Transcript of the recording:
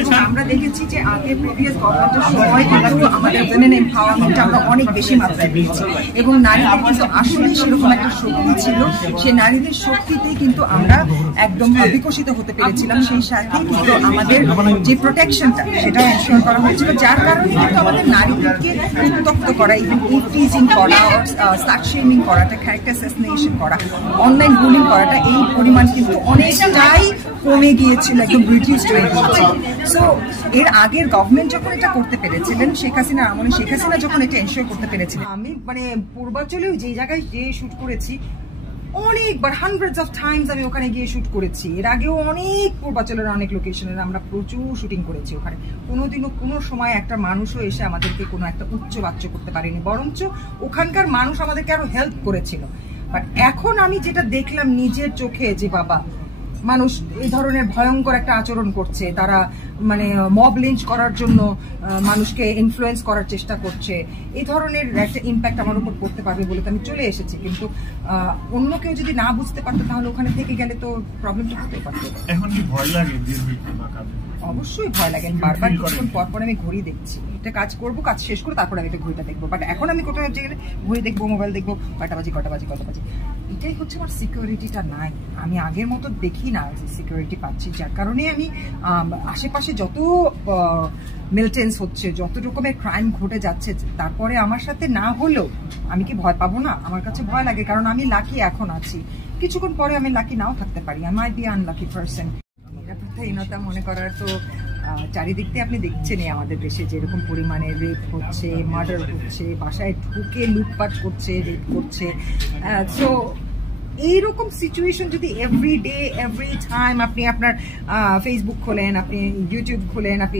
এবং আমরা দেখেছি যে আগে প্রিভিয়াস গভর্নমেন্টের সময় কিন্তু আমাদের উইমেন এম্পাওয়ারমেন্ট আমরা অনেক বেশি মাত্রায় পেয়েছি এবং নারীদের কিন্তু আসলে সেরকম একটা শক্তি ছিল, সেই নারীদের শক্তিতেই কিন্তু আমরা একদম বিকশিত হতে পেরেছিলাম। সেই সাথে কিন্তু আমাদের যে প্রোটেকশনটা সেটা এনশিওর করা হয়েছিল, যার কারণে কিন্তু আমাদের নারীদেরকে উত্তপ্ত করা, ইভেন ইভটিজিং করা, স্লাট শেমিং করাটা, ক্যারেক্টার অ্যাসাসিনেশন করা, অনলাইন বুলিং করাটা এই পরিমাণ কিন্তু অনেকটাই কমে গিয়েছিল, একদম রিডিউসড হয়ে গিয়েছিল। সো এর আগের গভর্নমেন্ট যখন এটা করতে পেরেছিলেন, শেখ হাসিনা যখন এটা এনশিওর করতে পেরেছিলেন, আমি মানে পূর্বাঞ্চলেও যে জায়গায় গিয়ে শুট করেছি অনেকবার, হান্ড্রেডস অফ টাইমস আমি ওখানে গিয়ে শুট করেছি। এর আগেও অনেক পূর্বাঞ্চলের অনেক লোকেশনের আমরা প্রচুর শুটিং করেছি ওখানে। কোনোদিনও কোনো সময় একটা মানুষও এসে আমাদেরকে কোনো একটা উচ্চবাচ্য করতে পারেনি, বরঞ্চ ওখানকার মানুষ আমাদেরকে আরো হেল্প করেছিল। বাট এখন আমি যেটা দেখলাম নিজের চোখে, যে বাবা মানুষ এই ধরনের ভয়ঙ্কর একটা আচরণ করছে, তারা মানে মব লিঞ্চ করার জন্য মানুষকে ইনফ্লুয়েন্স করার চেষ্টা করছে, এই ধরনের একটা ইম্প্যাক্ট আমার উপর পড়তে পারবে বলে তো আমি চলে এসেছি। কিন্তু অন্য কেউ যদি না বুঝতে পারতো তাহলে ওখানে থেকে গেলে তো প্রবলেমটা হতেই পারতো। এখন কি ভয় লাগে? অবশ্যই ভয় লাগে। বারবার কিছুক্ষণ পর পর আমি ঘড়ি দেখছি, একটা কাজ করবো, কাজ শেষ করে তারপর আমি একটা ঘড়িটা দেখবো। বাট এখন আমি কোথাও গেলে ঘড়ি দেখবো, মোবাইল দেখবো, কটা বাজে। এটাই হচ্ছে আমার সিকিউরিটিটা নাই। আমি আগের মতো দেখি না যে সিকিউরিটি পাচ্ছি, যার কারণে আমি আশেপাশে যত মিলিটেন্স হচ্ছে, যত রকমের ক্রাইম ঘটে যাচ্ছে, তারপরে আমার সাথে না হলেও আমি কি ভয় পাবো না? আমার কাছে ভয় লাগে, কারণ আমি লাকি এখন আছি, কিছুক্ষণ পরে আমি লাকি নাও থাকতে পারি। I might be unlucky person. নিরাপত্তাহীনতা মনে করার তো চারিদিক দিয়ে আপনি দেখছেনই আমাদের দেশে যেরকম পরিমাণে রেপ হচ্ছে, মার্ডার হচ্ছে, বাসায় ঢুকে লুটপাট করছে, রেপ করছে। সো এইরকম সিচুয়েশন যদি এভরি ডে এভরি টাইম আপনি আপনার ফেসবুক খোলেন, আপনি ইউটিউব খোলেন, আপনি